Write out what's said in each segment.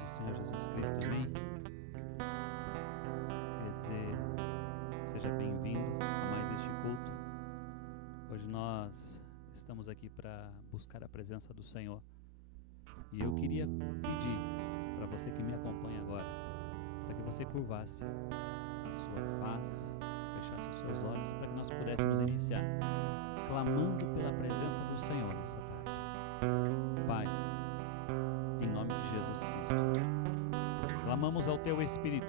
paz do Senhor Jesus Cristo, amém? Queria dizer, seja bem-vindo a mais este culto. Hoje nós estamos aqui para buscar a presença do Senhor. E eu queria pedir para você que me acompanha agora, para que você curvasse a sua face, fechasse os seus olhos, para que nós pudéssemos iniciar clamando pela presença do Senhor nessa tarde. Pai, em nome de Jesus Cristo, clamamos ao Teu Espírito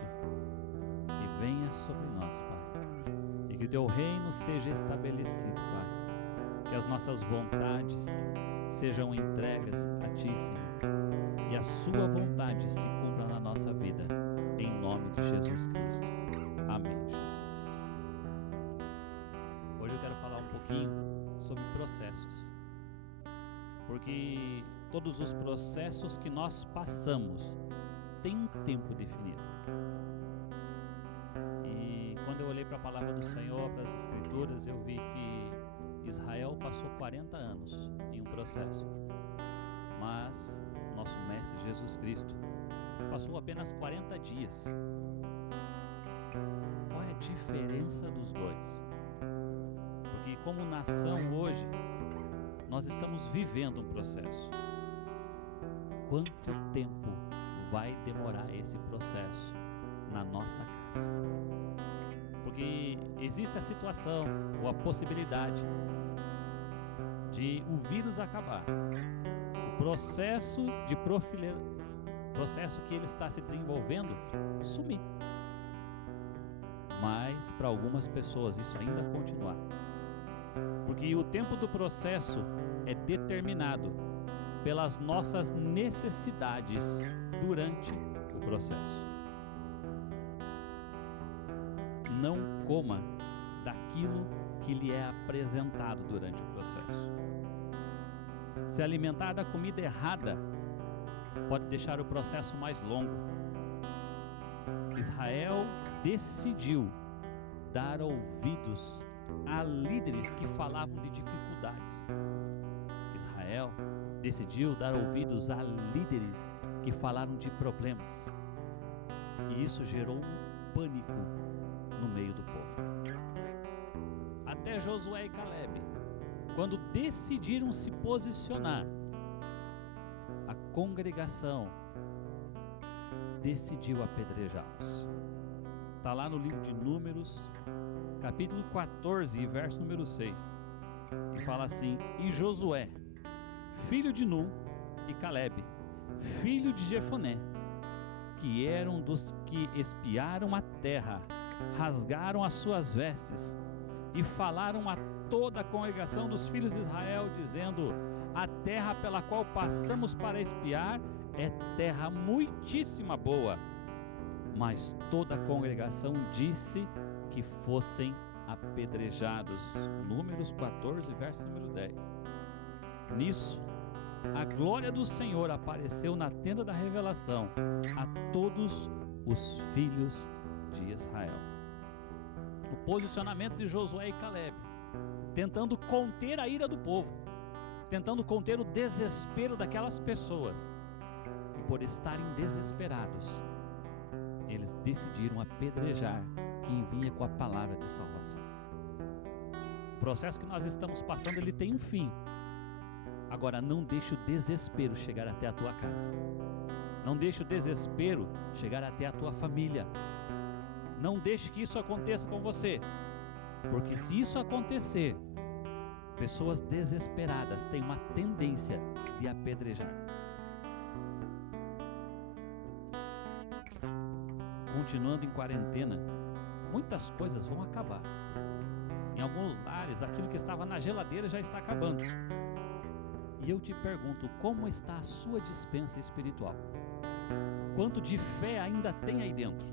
que venha sobre nós, Pai, e que o Teu reino seja estabelecido, Pai, que as nossas vontades sejam entregas a Ti, Senhor, e a Sua vontade se cumpra na nossa vida, em nome de Jesus Cristo. Amém, Jesus. Hoje eu quero falar um pouquinho sobre processos, porque todos os processos que nós passamos têm um tempo definido. E quando eu olhei para a palavra do Senhor, para as Escrituras, eu vi que Israel passou 40 anos em um processo, mas nosso Mestre Jesus Cristo passou apenas 40 dias. Qual é a diferença dos dois? Porque como nação hoje, nós estamos vivendo um processo. Quanto tempo vai demorar esse processo na nossa casa? Porque existe a situação ou a possibilidade de o vírus acabar. O processo que ele está se desenvolvendo sumir. Mas para algumas pessoas isso ainda continuar. Porque o tempo do processo é determinado pelas nossas necessidades durante o processo. Não coma daquilo que lhe é apresentado durante o processo. Se alimentar da comida errada pode deixar o processo mais longo. Israel decidiu dar ouvidos a líderes que falavam de dificuldades. Israel decidiu dar ouvidos a líderes que falaram de problemas. E isso gerou um pânico no meio do povo. Até Josué e Caleb, quando decidiram se posicionar, a congregação decidiu apedrejá-los. Está lá no livro de Números, capítulo 14, e verso número 6. E fala assim: E Josué, filho de Nun, e Caleb, filho de Jefoné, que eram dos que espiaram a terra, rasgaram as suas vestes e falaram a toda a congregação dos filhos de Israel, dizendo: A terra pela qual passamos para espiar é terra muitíssima boa. Mas toda a congregação disse que fossem apedrejados. Números 14, verso número 10. Nisso, a glória do Senhor apareceu na tenda da revelação a todos os filhos de Israel. O posicionamento de Josué e Caleb, tentando conter a ira do povo, tentando conter o desespero daquelas pessoas, e por estarem desesperados, eles decidiram apedrejar quem vinha com a palavra de salvação. O processo que nós estamos passando, ele tem um fim. Agora, não deixe o desespero chegar até a tua casa. Não deixe o desespero chegar até a tua família. Não deixe que isso aconteça com você. Porque se isso acontecer, pessoas desesperadas têm uma tendência de apedrejar. Continuando em quarentena, muitas coisas vão acabar. Em alguns lares, aquilo que estava na geladeira já está acabando. E eu te pergunto, como está a sua despensa espiritual? Quanto de fé ainda tem aí dentro?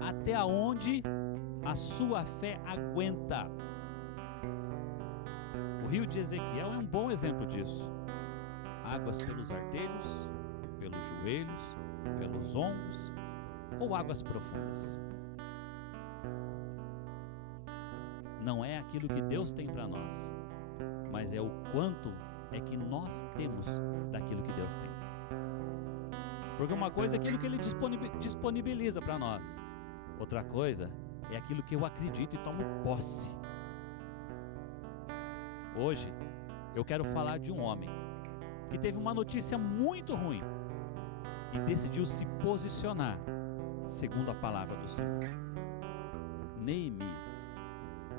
Até onde a sua fé aguenta? O rio de Ezequiel é um bom exemplo disso. Águas pelos artelhos, pelos joelhos, pelos ombros, ou águas profundas? Não é aquilo que Deus tem para nós, mas é o quanto é que nós temos daquilo que Deus tem. Porque uma coisa é aquilo que ele disponibiliza para nós. Outra coisa é aquilo que eu acredito e tomo posse. Hoje, eu quero falar de um homem que teve uma notícia muito ruim e decidiu se posicionar segundo a palavra do Senhor. Neemias.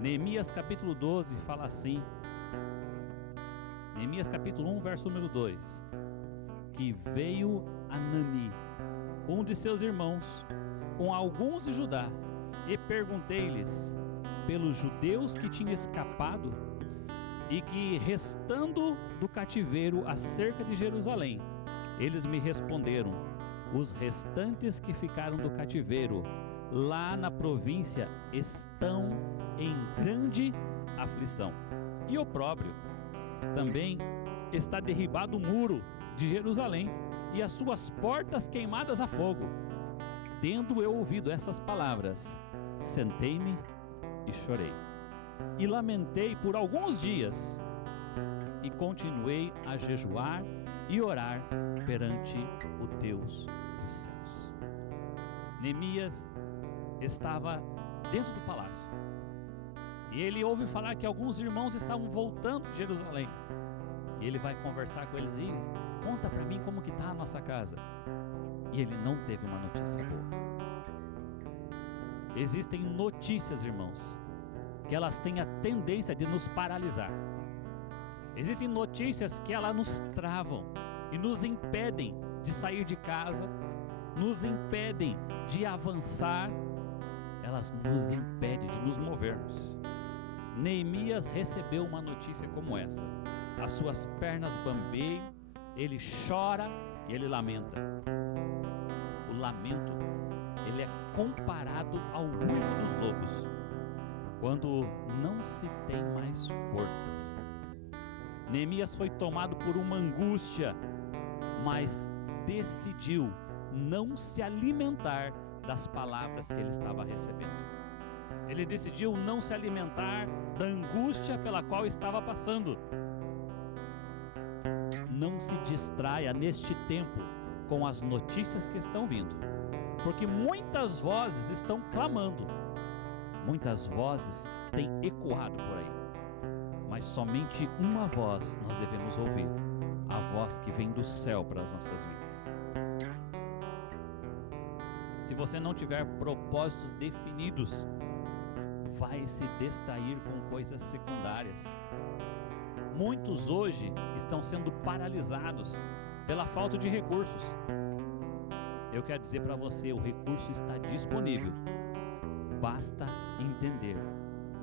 Neemias capítulo 12 fala assim. Neemias capítulo 1, verso número 2. Que veio Anani, um de seus irmãos, com alguns de Judá, e perguntei-lhes pelos judeus que tinham escapado e que, restando do cativeiro acerca de Jerusalém, eles me responderam: os restantes que ficaram do cativeiro lá na província estão em grande aflição e opróbrio. Também está derribado o muro de Jerusalém e as suas portas queimadas a fogo. Tendo eu ouvido essas palavras, sentei-me e chorei, e lamentei por alguns dias, e continuei a jejuar e orar perante o Deus dos céus. Neemias estava dentro do palácio, e ele ouve falar que alguns irmãos estavam voltando de Jerusalém, e ele vai conversar com eles: e conta para mim como que está a nossa casa. E ele não teve uma notícia boa. Existem notícias, irmãos, que elas têm a tendência de nos paralisar. Existem notícias que elas nos travam e nos impedem de sair de casa, nos impedem de avançar, elas nos impedem de nos movermos. Neemias recebeu uma notícia como essa. As suas pernas bambeiam, ele chora e ele lamenta. O lamento, ele é comparado ao uivo dos lobos, quando não se tem mais forças. Neemias foi tomado por uma angústia, mas decidiu não se alimentar das palavras que ele estava recebendo. Ele decidiu não se alimentar da angústia pela qual estava passando. Não se distraia neste tempo com as notícias que estão vindo, porque muitas vozes estão clamando, muitas vozes têm ecoado por aí, mas somente uma voz nós devemos ouvir, a voz que vem do céu para as nossas vidas. Se você não tiver propósitos definidos, vai se distrair com coisas secundárias. Muitos hoje estão sendo paralisados pela falta de recursos. Eu quero dizer para você, o recurso está disponível. Basta entender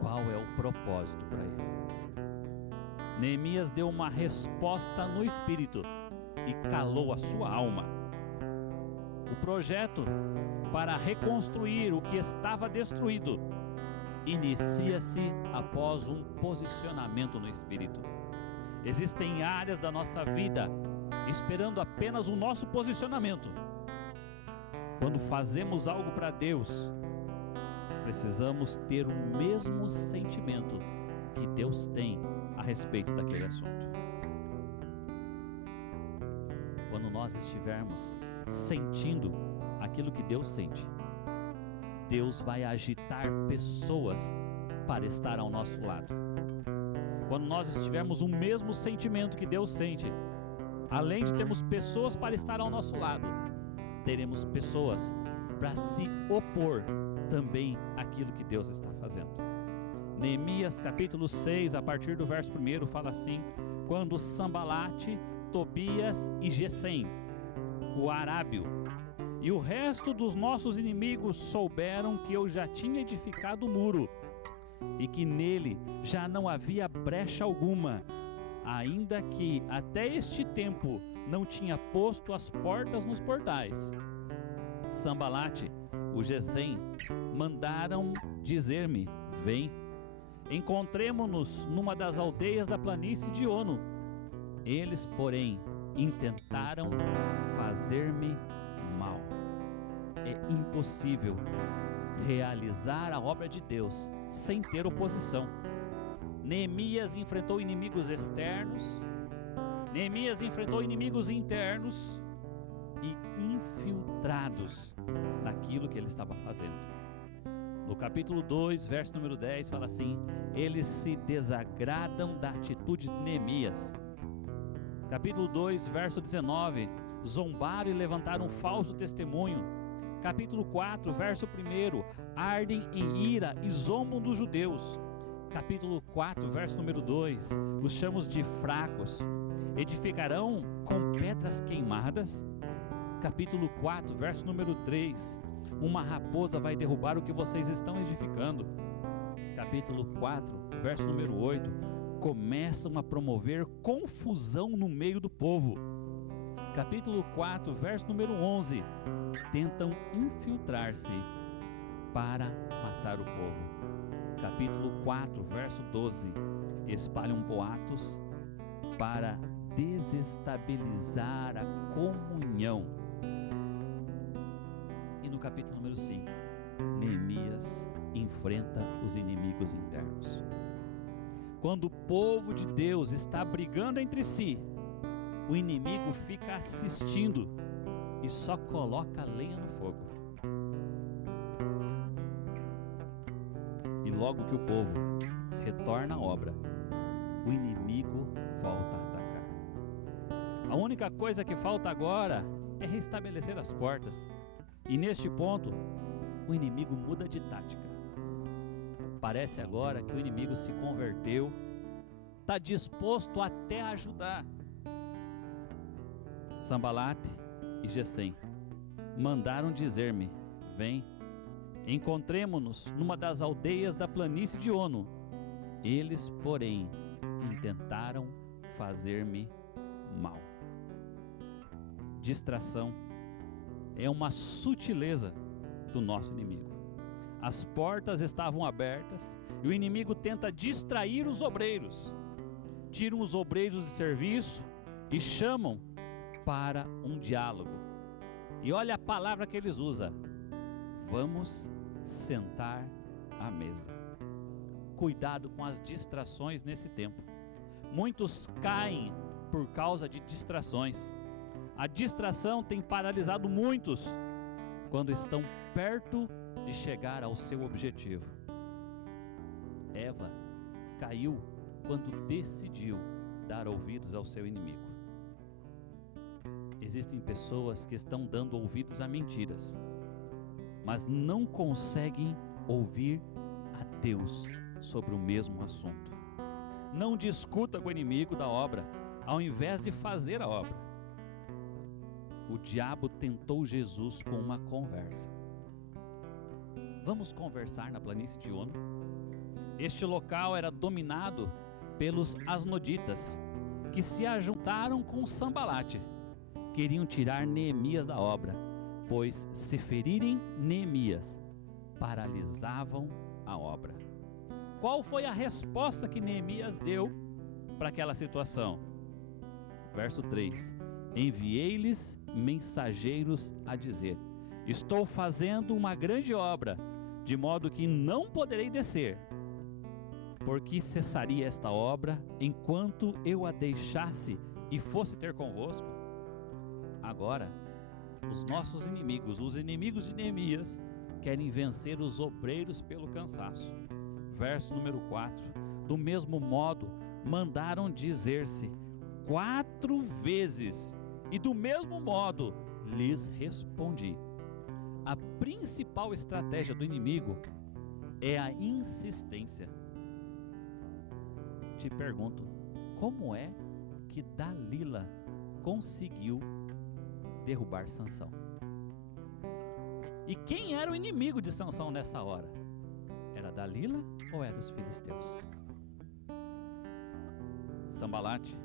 qual é o propósito para ele. Neemias deu uma resposta no espírito e calou a sua alma. O projeto para reconstruir o que estava destruído inicia-se após um posicionamento no espírito. Existem áreas da nossa vida esperando apenas o nosso posicionamento. Quando fazemos algo para Deus, precisamos ter o mesmo sentimento que Deus tem a respeito daquele assunto. Quando nós estivermos sentindo aquilo que Deus sente, Deus vai agitar pessoas para estar ao nosso lado. Quando nós estivermos o mesmo sentimento que Deus sente, além de termos pessoas para estar ao nosso lado, teremos pessoas para se opor também àquilo que Deus está fazendo. Neemias capítulo 6, a partir do verso 1, fala assim: quando Sambalate, Tobias e Gesem, o arábio, e o resto dos nossos inimigos souberam que eu já tinha edificado o muro, e que nele já não havia brecha alguma, ainda que até este tempo não tinha posto as portas nos portais. Sambalate, o Gesem, mandaram dizer-me: vem, encontremo-nos numa das aldeias da planície de Ono. Eles, porém, intentaram fazer-me mal. É impossível realizar a obra de Deus sem ter oposição. Neemias enfrentou inimigos externos, Neemias enfrentou inimigos internos, e infiltrados naquilo que ele estava fazendo. No capítulo 2, verso número 10, fala assim: eles se desagradam da atitude de Neemias. Capítulo 2, verso 19, zombaram e levantaram um falso testemunho. Capítulo 4, verso 1, ardem em ira e zombam dos judeus. Capítulo 4, verso número 2, os chamamos de fracos. Edificarão com pedras queimadas. Capítulo 4, verso número 3, uma raposa vai derrubar o que vocês estão edificando. Capítulo 4, verso número 8, começam a promover confusão no meio do povo. Capítulo 4, verso número 11, tentam infiltrar-se para matar o povo. Capítulo 4, verso 12, espalham boatos para desestabilizar a comunhão. E no capítulo número 5, Neemias enfrenta os inimigos internos. Quando o povo de Deus está brigando entre si, o inimigo fica assistindo e só coloca lenha no fogo. E logo que o povo retorna à obra, o inimigo volta a atacar. A única coisa que falta agora é restabelecer as portas. E neste ponto, o inimigo muda de tática. Parece agora que o inimigo se converteu, está disposto até a ajudar. Sambalate e Gesem mandaram dizer-me: vem, encontremo-nos numa das aldeias da planície de Ono. Eles, porém, intentaram fazer-me mal. Distração é uma sutileza do nosso inimigo. As portas estavam abertas e o inimigo tenta distrair os obreiros. Tiram os obreiros de serviço e chamam para um diálogo. E olha a palavra que eles usam: vamos sentar à mesa. Cuidado com as distrações nesse tempo. Muitos caem por causa de distrações. A distração tem paralisado muitos quando estão perto de chegar ao seu objetivo. Eva caiu quando decidiu dar ouvidos ao seu inimigo. Existem pessoas que estão dando ouvidos a mentiras, mas não conseguem ouvir a Deus sobre o mesmo assunto. Não discuta com o inimigo da obra, ao invés de fazer a obra. O diabo tentou Jesus com uma conversa. Vamos conversar na planície de Ono? Este local era dominado pelos asnoditas, que se ajuntaram com Sambalate. Queriam tirar Neemias da obra, pois se ferirem Neemias, paralisavam a obra. Qual foi a resposta que Neemias deu para aquela situação? Verso 3: enviei-lhes mensageiros a dizer: estou fazendo uma grande obra, de modo que não poderei descer, porque cessaria esta obra enquanto eu a deixasse e fosse ter convosco? Agora, os nossos inimigos, os inimigos de Neemias, querem vencer os obreiros pelo cansaço. Verso número 4: do mesmo modo, mandaram dizer-se 4 vezes, e do mesmo modo lhes respondi. A principal estratégia do inimigo é a insistência. Te pergunto, como é que Dalila conseguiu derrubar Sansão? E quem era o inimigo de Sansão nessa hora? Era Dalila ou eram os filisteus? Sambalate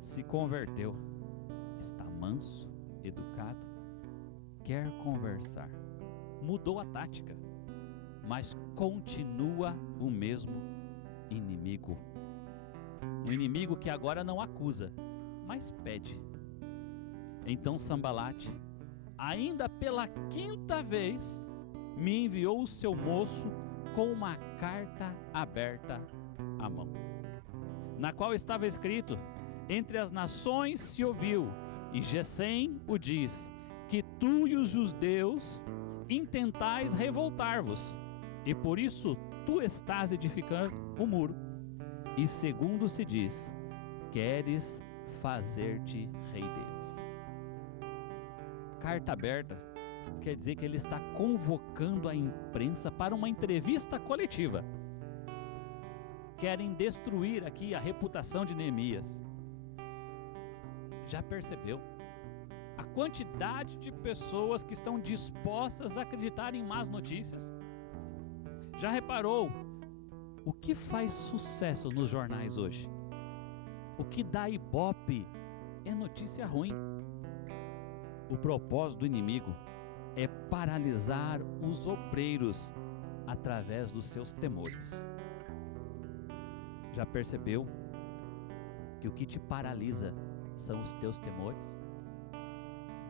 se converteu, está manso, educado, quer conversar, mudou a tática, mas continua o mesmo inimigo. Um inimigo que agora não acusa, mas pede. Então Sambalate, ainda pela 5ª vez, me enviou o seu moço com uma carta aberta à mão, na qual estava escrito: entre as nações se ouviu, e Gesem o diz, tu e os judeus intentais revoltar-vos, e por isso tu estás edificando o muro, e segundo se diz, queres fazer-te rei deles. Carta aberta quer dizer que ele está convocando a imprensa para uma entrevista coletiva. Querem destruir aqui a reputação de Neemias. Já percebeu a quantidade de pessoas que estão dispostas a acreditar em más notícias? Já reparou o que faz sucesso nos jornais hoje? O que dá ibope é notícia ruim. O propósito do inimigo é paralisar os obreiros através dos seus temores. Já percebeu que o que te paralisa são os teus temores?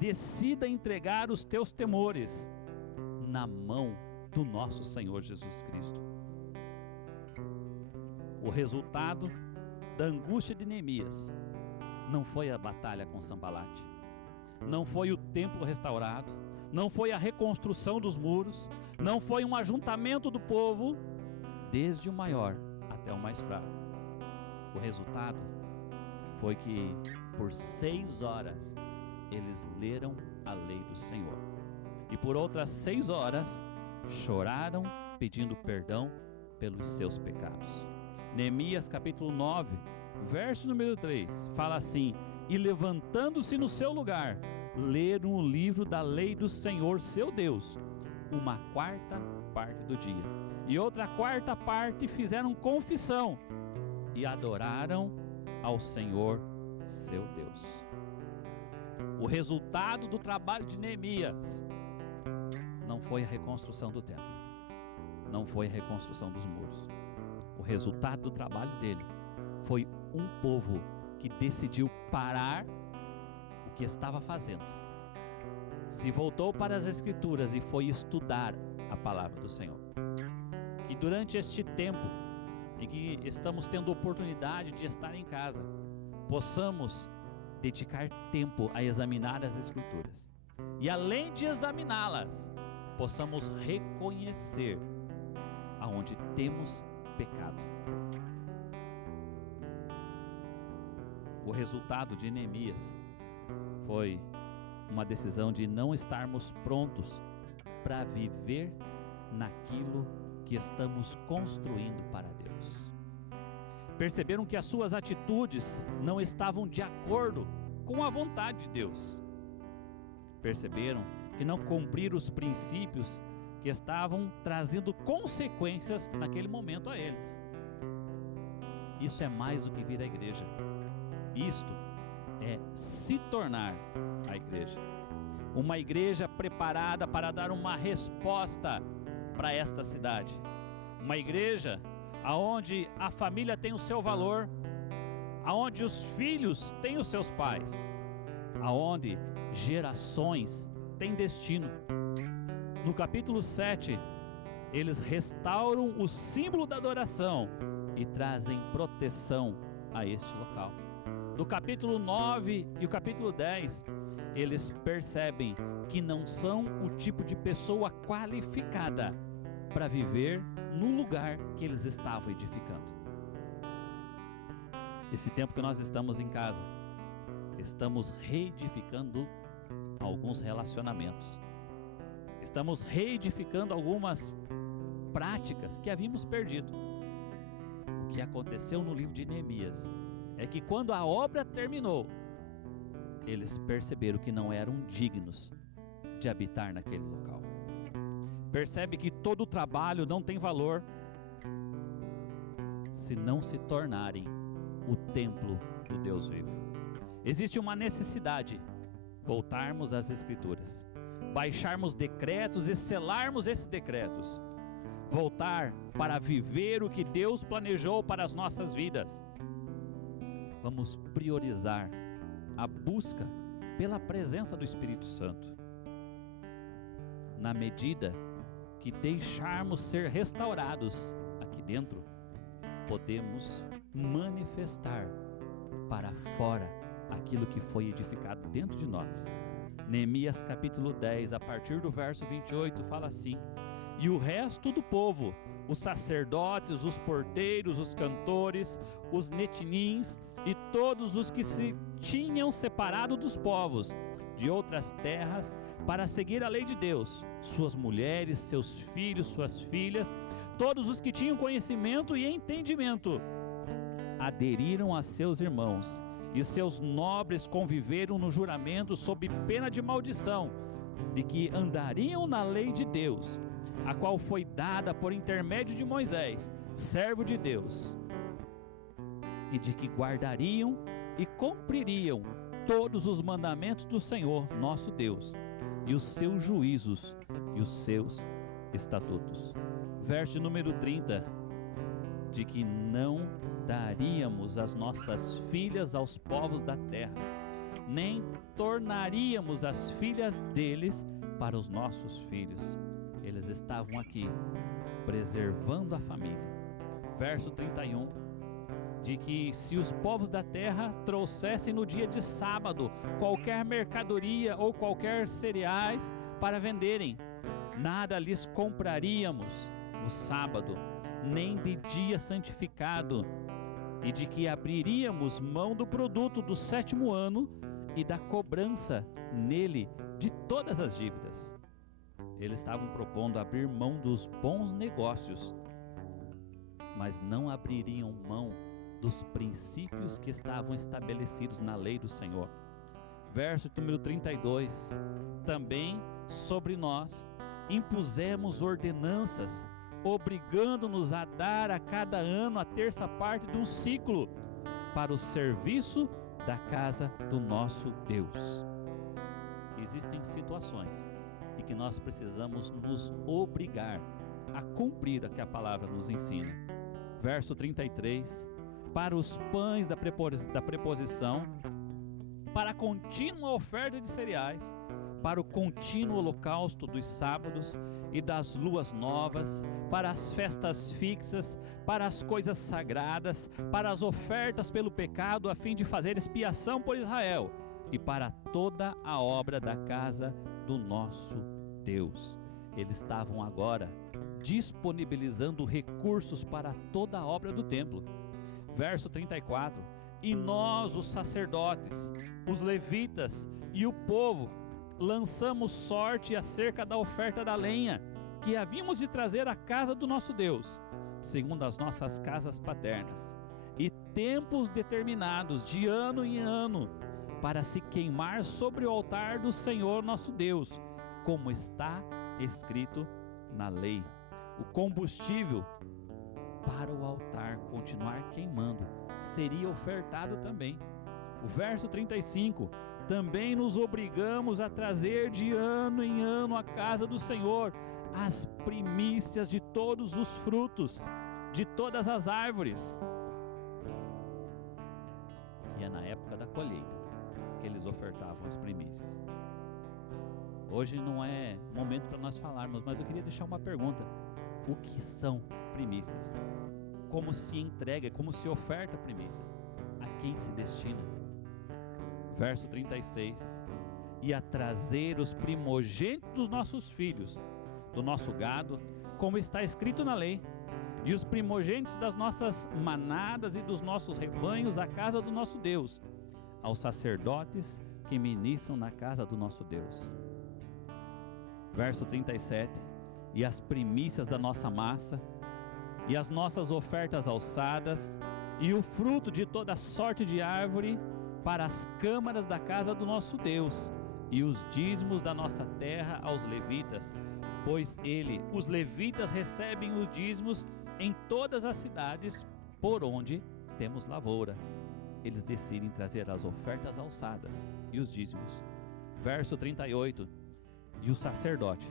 Decida entregar os teus temores na mão do nosso Senhor Jesus Cristo. O resultado da angústia de Neemias não foi a batalha com Sambalate, não foi o templo restaurado, não foi a reconstrução dos muros, não foi um ajuntamento do povo, desde o maior até o mais fraco. O resultado foi que por 6 horas eles leram a lei do Senhor, e por outras 6 horas choraram pedindo perdão pelos seus pecados. Neemias capítulo 9, verso número 3, fala assim: e levantando-se no seu lugar, leram o livro da lei do Senhor seu Deus, 1/4 parte do dia, e outra 4ª parte fizeram confissão, e adoraram ao Senhor seu Deus. O resultado do trabalho de Neemias não foi a reconstrução do templo, não foi a reconstrução dos muros. O resultado do trabalho dele foi um povo que decidiu parar o que estava fazendo, se voltou para as Escrituras e foi estudar a palavra do Senhor. Que durante este tempo, e que estamos tendo oportunidade de estar em casa, possamos dedicar tempo a examinar as Escrituras, e além de examiná-las, possamos reconhecer aonde temos pecado. O resultado de Neemias foi uma decisão de não estarmos prontos para viver naquilo que estamos construindo para Deus. Perceberam que as suas atitudes não estavam de acordo com a vontade de Deus. Perceberam que não cumpriram os princípios que estavam trazendo consequências naquele momento a eles. Isso é mais do que vir à igreja. Isto é se tornar a igreja. Uma igreja preparada para dar uma resposta para esta cidade. Uma igreja aonde a família tem o seu valor, aonde os filhos têm os seus pais, aonde gerações têm destino. No capítulo 7, eles restauram o símbolo da adoração e trazem proteção a este local. No capítulo 9 e o capítulo 10, eles percebem que não são o tipo de pessoa qualificada para viver no lugar que eles estavam edificando. Esse tempo que nós estamos em casa, estamos reedificando alguns relacionamentos. Estamos reedificando algumas práticas que havíamos perdido. O que aconteceu no livro de Neemias é que quando a obra terminou, eles perceberam que não eram dignos de habitar naquele local. Percebe que todo o trabalho não tem valor se não se tornarem o templo do Deus vivo. Existe uma necessidade, voltarmos às Escrituras, baixarmos decretos e selarmos esses decretos, voltar para viver o que Deus planejou para as nossas vidas. Vamos priorizar a busca pela presença do Espírito Santo. Na medida que deixarmos ser restaurados aqui dentro, podemos manifestar para fora aquilo que foi edificado dentro de nós. Neemias capítulo 10, a partir do verso 28, fala assim: e o resto do povo, os sacerdotes, os porteiros, os cantores, os netinins e todos os que se tinham separado dos povos de outras terras para seguir a lei de Deus, suas mulheres, seus filhos, suas filhas, todos os que tinham conhecimento e entendimento, aderiram a seus irmãos, e seus nobres conviveram no juramento sob pena de maldição, de que andariam na lei de Deus, a qual foi dada por intermédio de Moisés, servo de Deus, e de que guardariam e cumpririam todos os mandamentos do Senhor nosso Deus, e os seus juízos e os seus estatutos. Verso número 30, de que não daríamos as nossas filhas aos povos da terra, nem tornaríamos as filhas deles para os nossos filhos. Eles estavam aqui preservando a família. Verso 31, de que se os povos da terra trouxessem no dia de sábado qualquer mercadoria ou qualquer cereais para venderem, nada lhes compraríamos no sábado, nem de dia santificado, e de que abriríamos mão do produto do 7º ano e da cobrança nele de todas as dívidas. Eles estavam propondo abrir mão dos bons negócios, mas não abririam mão dos princípios que estavam estabelecidos na lei do Senhor. Verso número 32, também sobre nós impusemos ordenanças, obrigando-nos a dar a cada ano a terça parte de um ciclo para o serviço da casa do nosso Deus. Existem situações em que nós precisamos nos obrigar a cumprir o que a palavra nos ensina. Verso 33, para os pães da preposição, para a contínua oferta de cereais, para o contínuo holocausto dos sábados e das luas novas, para as festas fixas, para as coisas sagradas, para as ofertas pelo pecado, a fim de fazer expiação por Israel, e para toda a obra da casa do nosso Deus. Eles estavam agora disponibilizando recursos para toda a obra do templo. Verso 34, e nós, os sacerdotes, os levitas e o povo, lançamos sorte acerca da oferta da lenha, que havíamos de trazer à casa do nosso Deus, segundo as nossas casas paternas, e tempos determinados de ano em ano, para se queimar sobre o altar do Senhor nosso Deus, como está escrito na lei. O combustível para o altar continuar queimando seria ofertado também. O verso 35, também nos obrigamos a trazer de ano em ano à casa do Senhor as primícias de todos os frutos, de todas as árvores. E é na época da colheita que eles ofertavam as primícias. Hoje não é momento para nós falarmos, mas eu queria deixar uma pergunta: o que são primícias? Como se entrega, como se oferta primícias? A quem se destina? Verso 36, e a trazer os primogênitos dos nossos filhos, do nosso gado, como está escrito na lei, e os primogênitos das nossas manadas e dos nossos rebanhos à casa do nosso Deus, aos sacerdotes que ministram na casa do nosso Deus. Verso 37, e as primícias da nossa massa, e as nossas ofertas alçadas, e o fruto de toda sorte de árvore, para as câmaras da casa do nosso Deus, e os dízimos da nossa terra aos levitas, pois os levitas recebem os dízimos em todas as cidades por onde temos lavoura. Eles decidem trazer as ofertas alçadas e os dízimos. Verso 38, e o sacerdote,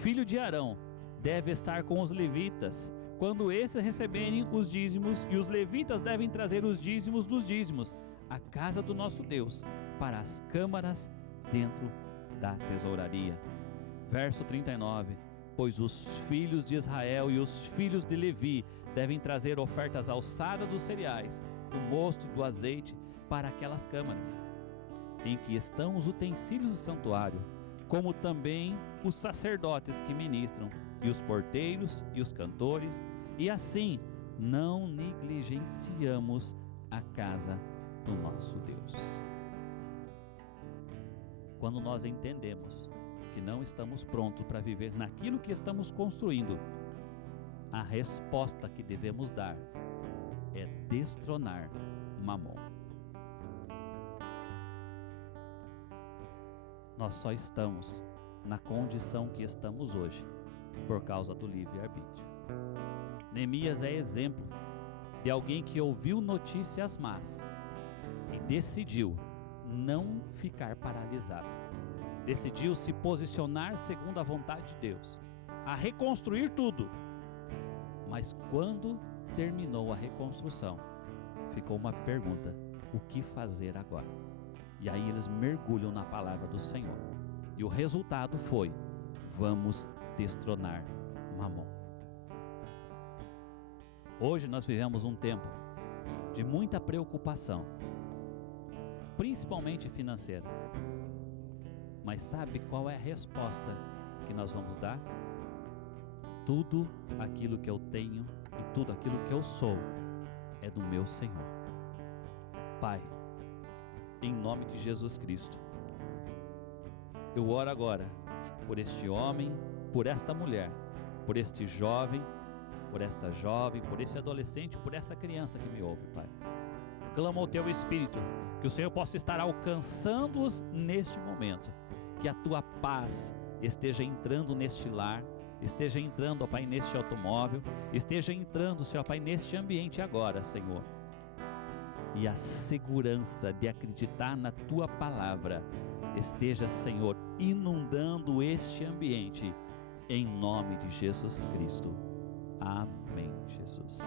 filho de Arão, deve estar com os levitas, quando esses receberem os dízimos, e os levitas devem trazer os dízimos dos dízimos, a casa do nosso Deus, para as câmaras dentro da tesouraria. Verso 39, pois os filhos de Israel e os filhos de Levi devem trazer ofertas alçadas dos cereais, do mosto e do azeite para aquelas câmaras. em que estão os utensílios do santuário, como também os sacerdotes que ministram, e os porteiros e os cantores, e assim não negligenciamos a casa do nosso Deus. Quando nós entendemos que não estamos prontos para viver naquilo que estamos construindo, a resposta que devemos dar é destronar Mamon. Nós só estamos na condição que estamos hoje por causa do livre-arbítrio. Neemias é exemplo de alguém que ouviu notícias más e decidiu não ficar paralisado. Decidiu se posicionar segundo a vontade de Deus, a reconstruir tudo. Mas quando terminou a reconstrução, ficou uma pergunta: o que fazer agora? E aí eles mergulham na palavra do Senhor. E o resultado foi: vamos destronar Mamon. Hoje nós vivemos um tempo de muita preocupação, principalmente financeira. Mas sabe qual é a resposta que nós vamos dar? Tudo aquilo que eu tenho e tudo aquilo que eu sou é do meu Senhor. Pai, em nome de Jesus Cristo, eu oro agora por este homem, por esta mulher, por este jovem, por esta jovem, por esse adolescente, por essa criança que me ouve, Pai. Clamo ao Teu Espírito, que o Senhor possa estar alcançando-os neste momento, que a Tua paz esteja entrando neste lar, esteja entrando, ó Pai, neste automóvel, esteja entrando, Senhor Pai, neste ambiente agora, Senhor. E a segurança de acreditar na Tua palavra esteja, Senhor, inundando este ambiente, em nome de Jesus Cristo. Amém, Jesus.